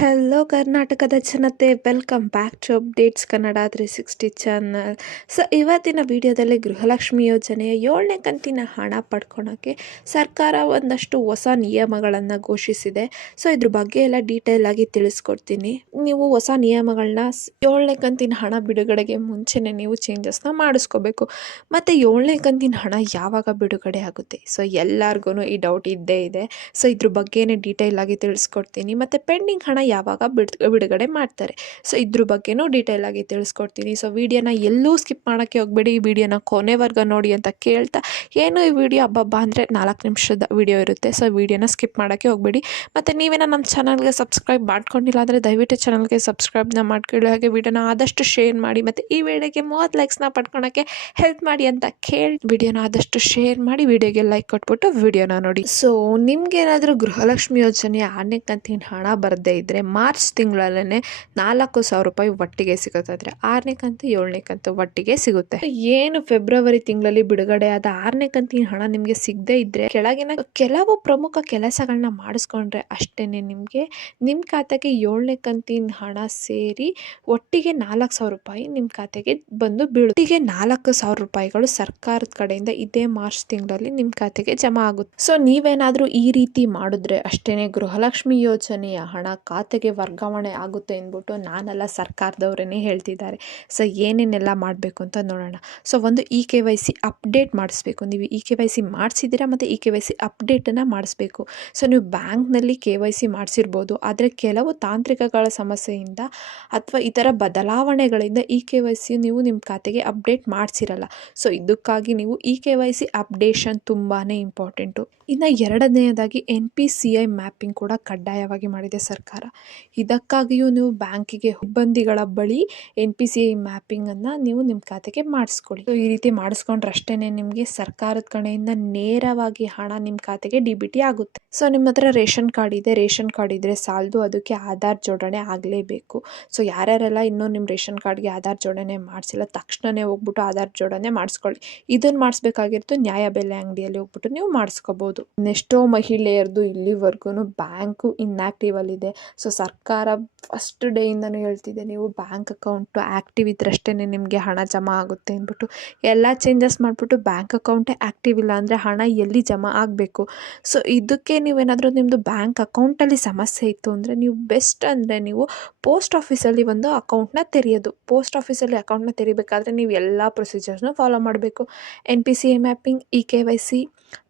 Hello ಕರ್ನಾಟಕದ ಜನತೆ, welcome back to updates Kannada 360 channel. So ಇವತ್ತಿನ ವಿಡಿಯೋದಲ್ಲಿ ಗೃಹಲಕ್ಷ್ಮಿ ಯೋಜನೆಯ 7ನೇ ಕಂತಿನ ಹಣ ಪಡ್ಕೊಳಕ್ಕೆ ಸರ್ಕಾರ ಒಂದಷ್ಟು ಹೊಸ ನಿಯಮಗಳನ್ನು ಘೋಷಿಸಿದೆ. ಸೊ ಇದ್ರ ಬಗ್ಗೆ ಎಲ್ಲ ಡೀಟೇಲ್ ಆಗಿ ತಿಳಿಸ್ಕೊಡ್ತೀನಿ. ನೀವು ಹೊಸ ನಿಯಮಗಳನ್ನ 7ನೇ ಕಂತಿನ ಹಣ ಬಿಡುಗಡೆಗೆ ಮುಂಚೆನೇ ನೀವು ಚೇಂಜಸ್ನ ಮಾಡಿಸ್ಕೋಬೇಕು. ಮತ್ತು 7ನೇ ಕಂತಿನ ಹಣ ಯಾವಾಗ ಬಿಡುಗಡೆ ಆಗುತ್ತೆ, ಸೊ ಎಲ್ಲರಿಗೂ ಈ ಡೌಟ್ ಇದ್ದೇ ಇದೆ. ಸೊ ಇದ್ರ ಬಗ್ಗೆನೇ ಡೀಟೇಲ್ ಆಗಿ ತಿಳಿಸ್ಕೊಡ್ತೀನಿ. ಮತ್ತು ಪೆಂಡಿಂಗ್ ಹಣ ಯಾವಾಗ ಬಿಡುಗಡೆ ಮಾಡ್ತಾರೆ, ಸೊ ಇದ್ರ ಬಗ್ಗೆನೂ ಡೀಟೇಲ್ ಆಗಿ ತಿಳಿಸ್ಕೊಡ್ತೀನಿ. ಸೊ ವಿಡಿಯೋನ ಎಲ್ಲೂ ಸ್ಕಿಪ್ ಮಾಡೋಕ್ಕೆ ಹೋಗಬೇಡಿ, ಈ ವಿಡಿಯೋನ ಕೊನೆವರೆಗೂ ನೋಡಿ ಅಂತ ಕೇಳ್ತಾ, ಏನು ಈ ವಿಡಿಯೋ ಹಬ್ಬ ಅಂದರೆ 4 ನಿಮಿಷದ ವಿಡಿಯೋ ಇರುತ್ತೆ. ಸೊ ವಿಡಿಯೋನ ಸ್ಕಿಪ್ ಮಾಡೋಕ್ಕೆ ಹೋಗಬೇಡಿ. ಮತ್ತು ನೀವೇನ ನಮ್ಮ ಚಾನಲ್ಗೆ ಸಬ್ಸ್ಕ್ರೈಬ್ ಮಾಡ್ಕೊಂಡಿಲ್ಲ ಅಂದರೆ ದಯವಿಟ್ಟು ಚಾನಲ್ಗೆ ಸಬ್ಸ್ಕ್ರೈಬ್ನ ಮಾಡ್ಕೊಳ್ಳಿ. ಹಾಗೆ ವಿಡಿಯೋನ ಆದಷ್ಟು ಶೇರ್ ಮಾಡಿ ಮತ್ತು ಈ ವಿಡಿಯೋಗೆ 30 ಲೈಕ್ಸ್ನ ಪಡ್ಕೊಳಕ್ಕೆ ಹೆಲ್ಪ್ ಮಾಡಿ ಅಂತ ಕೇಳಿ ವಿಡಿಯೋನ ಆದಷ್ಟು ಶೇರ್ ಮಾಡಿ, ವಿಡಿಯೋಗೆ ಲೈಕ್ ಕೊಟ್ಬಿಟ್ಟು ವಿಡಿಯೋನ ನೋಡಿ. ಸೊ ನಿಮ್ಗೇನಾದರೂ ಗೃಹಲಕ್ಷ್ಮಿ ಯೋಜನೆಯ 6ನೇ ಕಂತಿನ ಹಣ ಬರದೇ ಇದ್ದರೆ ಮಾರ್ಚ್ ತಿಂಗಳಲ್ಲೇ 4,000 ರೂಪಾಯಿ ಒಟ್ಟಿಗೆ ಸಿಗುತ್ತೆ. 6ನೇ ಕಂತು 7ನೇ ಕಂತು ಒಟ್ಟಿಗೆ ಸಿಗುತ್ತೆ. ಏನು ಫೆಬ್ರವರಿ ತಿಂಗಳಲ್ಲಿ ಬಿಡುಗಡೆ ಆದ 6ನೇ ಕಂತಿನ ಹಣ ನಿಮಗೆ ಸಿಗದೇ ಇದ್ರೆ ಕೆಳಗಿನ ಕೆಲವು ಪ್ರಮುಖ ಕೆಲಸಗಳನ್ನ ಮಾಡಿಸ್ಕೊಂಡ್ರೆ ಅಷ್ಟೇನೆ ನಿಮಗೆ ನಿಮ್ಮ ಖಾತೆಗೆ 7ನೇ ಕಂತಿನ ಹಣ ಸೇರಿ ಒಟ್ಟಿಗೆ 4,000 ರೂಪಾಯಿ ನಿಮ್ಮ ಖಾತೆಗೆ ಬಂದು ಬೀಳುತ್ತೆ. ಒಟ್ಟಿಗೆ 4,000 ರೂಪಾಯಿಗಳು ಸರ್ಕಾರದ ಕಡೆಯಿಂದ ಇದೇ ಮಾರ್ಚ್ ತಿಂಗಳಲ್ಲಿ ನಿಮ್ಮ ಖಾತೆಗೆ ಜಮಾ ಆಗುತ್ತೆ. ಸೊ ನೀವೇನಾದರೂ ಈ ರೀತಿ ಮಾಡಿದ್ರೆ ಅಷ್ಟೇನೆ ಗೃಹಲಕ್ಷ್ಮಿ ಯೋಜನೆಯ ಹಣ ಖಾತೆಗೆ ವರ್ಗಾವಣೆ ಆಗುತ್ತೆ ಅಂದ್ಬಿಟ್ಟು ನಾನೆಲ್ಲ ಸರ್ಕಾರದವರೇ ಹೇಳ್ತಿದ್ದಾರೆ. ಸೊ ಏನೇನೆಲ್ಲ ಮಾಡಬೇಕು ಅಂತ ನೋಡೋಣ. ಸೊ ಒಂದು KYC ಅಪ್ಡೇಟ್ ಮಾಡಿಸ್ಬೇಕು. ನೀವು KYC ಮಾಡಿಸಿದ್ದೀರಾ ಮತ್ತು KYC ಅಪ್ಡೇಟನ್ನು ಮಾಡಿಸ್ಬೇಕು. ಸೊ ನೀವು ಬ್ಯಾಂಕ್ನಲ್ಲಿ KYC ಮಾಡಿಸಿರ್ಬೋದು, ಆದರೆ ಕೆಲವು ತಾಂತ್ರಿಕಗಳ ಸಮಸ್ಯೆಯಿಂದ ಅಥವಾ ಇತರ ಬದಲಾವಣೆಗಳಿಂದ KYC ನೀವು ನಿಮ್ಮ ಖಾತೆಗೆ ಅಪ್ಡೇಟ್ ಮಾಡಿಸಿರಲ್ಲ. ಸೊ ಇದಕ್ಕಾಗಿ ನೀವು KYC ಅಪ್ಡೇಷನ್ ತುಂಬಾ ಇಂಪಾರ್ಟೆಂಟು. ಇನ್ನು ಎರಡನೆಯದಾಗಿ NPCI ಮ್ಯಾಪಿಂಗ್ ಕೂಡ ಕಡ್ಡಾಯವಾಗಿ ಮಾಡಿದೆ ಸರ್ಕಾರ. ಇದಕ್ಕಾಗಿಯೂ ನೀವು ಬ್ಯಾಂಕಿಗೆ ಸಿಬ್ಬಂದಿಗಳ ಬಳಿ NPCI ಮ್ಯಾಪಿಂಗನ್ನು ನೀವು ನಿಮ್ಮ ಖಾತೆಗೆ ಮಾಡಿಸ್ಕೊಳ್ಳಿ. ಸೊ ಈ ರೀತಿ ಮಾಡಿಸ್ಕೊಂಡ್ರೆ ಅಷ್ಟೇ ನಿಮಗೆ ಸರ್ಕಾರದ ಕಡೆಯಿಂದ ನೇರವಾಗಿ ಹಣ ನಿಮ್ಮ ಖಾತೆಗೆ DBT ಆಗುತ್ತೆ. ಸೊ ನಿಮ್ಮ ಹತ್ರ ರೇಷನ್ ಕಾರ್ಡ್ ಇದೆ, ರೇಷನ್ ಕಾರ್ಡ್ ಇದ್ದರೆ ಸಾಲದು, ಅದಕ್ಕೆ ಆಧಾರ್ ಜೋಡಣೆ ಆಗಲೇಬೇಕು. ಸೊ ಯಾರ್ಯಾರೆಲ್ಲ ಇನ್ನೂ ನಿಮ್ಮ ರೇಷನ್ ಕಾರ್ಡ್ಗೆ ಆಧಾರ್ ಜೋಡಣೆ ಮಾಡಿಸಿಲ್ಲ, ತಕ್ಷಣವೇ ಹೋಗ್ಬಿಟ್ಟು ಆಧಾರ್ ಜೋಡಣೆ ಮಾಡಿಸ್ಕೊಳ್ಳಿ. ಇದನ್ನು ಮಾಡಿಸ್ಬೇಕಾಗಿರ್ತು ನ್ಯಾಯಬೆಲೆ ಅಂಗಡಿಯಲ್ಲಿ ಹೋಗ್ಬಿಟ್ಟು ನೀವು ಮಾಡಿಸ್ಕೋಬೋದು. ಎಷ್ಟೋ ಮಹಿಳೆಯರದು ಇಲ್ಲಿವರೆಗೂ ಬ್ಯಾಂಕು ಇನ್ಆ್ಯಕ್ಟಿವಲ್ಲಿದೆ. ಸೊ ಸರ್ಕಾರ ಫಸ್ಟ್ ಡೇಯಿಂದನೂ ಹೇಳ್ತಿದೆ, ನೀವು ಬ್ಯಾಂಕ್ ಅಕೌಂಟು ಆ್ಯಕ್ಟಿವ್ ಇದ್ರಷ್ಟೇ ನಿಮಗೆ ಹಣ ಜಮಾ ಆಗುತ್ತೆ ಅಂದ್ಬಿಟ್ಟು. ಎಲ್ಲ ಚೇಂಜಸ್ ಮಾಡಿಬಿಟ್ಟು ಬ್ಯಾಂಕ್ ಅಕೌಂಟೇ ಆ್ಯಕ್ಟಿವ್ ಇಲ್ಲ ಅಂದರೆ ಹಣ ಎಲ್ಲಿ ಜಮಾ ಆಗಬೇಕು. ಸೊ ಇದಕ್ಕೆ ನೀವೇನಾದರೂ ನಿಮ್ಮದು ಬ್ಯಾಂಕ್ ಅಕೌಂಟಲ್ಲಿ ಸಮಸ್ಯೆ ಇತ್ತು ಅಂದರೆ ನೀವು ಬೆಸ್ಟ್ ಅಂದರೆ ನೀವು ಪೋಸ್ಟ್ ಆಫೀಸಲ್ಲಿ ಒಂದು ಅಕೌಂಟ್ನ ತೆರೆಯೋದು. ಪೋಸ್ಟ್ ಆಫೀಸಲ್ಲಿ ಅಕೌಂಟ್ನ ತೆರಿಬೇಕಾದ್ರೆ ನೀವು ಎಲ್ಲ ಪ್ರೊಸೀಜರ್ಸ್ನ ಫಾಲೋ ಮಾಡಬೇಕು. NPCI ಮ್ಯಾಪಿಂಗ್, KYC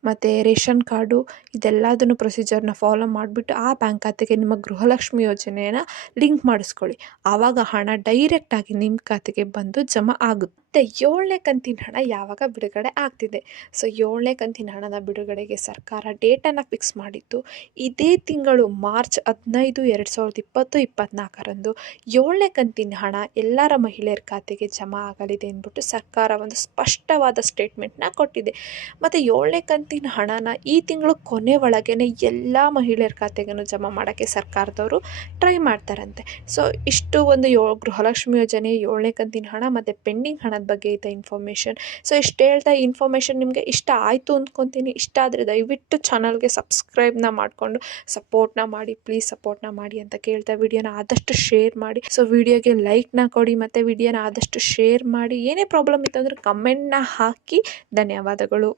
ಮತ್ತು ರೇಷನ್ ಕಾರ್ಡು, ಇದೆಲ್ಲದನ್ನು ಪ್ರೊಸೀಜರ್ನ ಫಾಲೋ ಮಾಡಿಬಿಟ್ಟು ಆ ಬ್ಯಾಂಕ್ ಖಾತೆಗೆ ನಿಮ್ಮ ಗೃಹಲಕ್ಷ್ಮಿ ಯೋಜನೆಯನ್ನು ಲಿಂಕ್ ಮಾಡಿಸ್ಕೊಳ್ಳಿ. ಆವಾಗ ಹಣ ಡೈರೆಕ್ಟಾಗಿ ನಿಮ್ಮ ಖಾತೆಗೆ ಬಂದು ಜಮಾ ಆಗುತ್ತೆ. ಮತ್ತು 7ನೇ ಕಂತಿನ ಹಣ ಯಾವಾಗ ಬಿಡುಗಡೆ ಆಗ್ತಿದೆ. ಸೊ 7ನೇ ಕಂತಿನ ಹಣದ ಬಿಡುಗಡೆಗೆ ಸರ್ಕಾರ ಡೇಟನ್ನು ಫಿಕ್ಸ್ ಮಾಡಿತ್ತು. ಇದೇ ತಿಂಗಳು ಮಾರ್ಚ್ 15, 2024 7ನೇ ಕಂತಿನ ಹಣ ಎಲ್ಲರ ಮಹಿಳೆಯರ ಖಾತೆಗೆ ಜಮಾ ಆಗಲಿದೆ ಅಂದ್ಬಿಟ್ಟು ಸರ್ಕಾರ ಒಂದು ಸ್ಪಷ್ಟವಾದ ಸ್ಟೇಟ್ಮೆಂಟ್ನ ಕೊಟ್ಟಿದೆ. ಮತ್ತು 7ನೇ ಕಂತಿನ ಹಣನ ಈ ತಿಂಗಳು ಕೊನೆ ಒಳಗೇ ಎಲ್ಲ ಮಹಿಳೆಯರ ಖಾತೆಗೂ ಜಮಾ ಮಾಡೋಕ್ಕೆ ಸರ್ಕಾರದವರು ಟ್ರೈ ಮಾಡ್ತಾರಂತೆ. ಸೊ ಇಷ್ಟು ಒಂದು ಗೃಹಲಕ್ಷ್ಮಿ ಯೋಜನೆ 7ನೇ ಕಂತಿನ ಹಣ ಮತ್ತು ಪೆಂಡಿಂಗ್ ಹಣದ ಬಗ್ಗೆ ಇದ್ದ ಇನ್ಫಾರ್ಮೇಷನ್. ಸೊ ಇಷ್ಟು ಹೇಳ್ತಾ ಇನ್ಫಾರ್ಮೇಷನ್ ನಿಮಗೆ ಇಷ್ಟ ಆಯಿತು ಅಂದ್ಕೊತೀನಿ. ಇಷ್ಟ ಆದರೆ ದಯವಿಟ್ಟು ಚಾನಲ್ಗೆ ಸಬ್ಸ್ಕ್ರೈಬ್ನ ಮಾಡಿಕೊಂಡು ಸಪೋರ್ಟ್ನ ಮಾಡಿ, ಪ್ಲೀಸ್ ಸಪೋರ್ಟ್ನ ಮಾಡಿ ಅಂತ ಕೇಳ್ತಾ ವಿಡಿಯೋನ ಆದಷ್ಟು ಶೇರ್ ಮಾಡಿ. ಸೊ ವಿಡಿಯೋಗೆ ಲೈಕ್ನ ಕೊಡಿ ಮತ್ತು ವಿಡಿಯೋನ ಆದಷ್ಟು ಶೇರ್ ಮಾಡಿ. ಏನೇ ಪ್ರಾಬ್ಲಮ್ ಇತ್ತು ಅಂದರೆ ಕಮೆಂಟ್ನ ಹಾಕಿ. ಧನ್ಯವಾದಗಳು.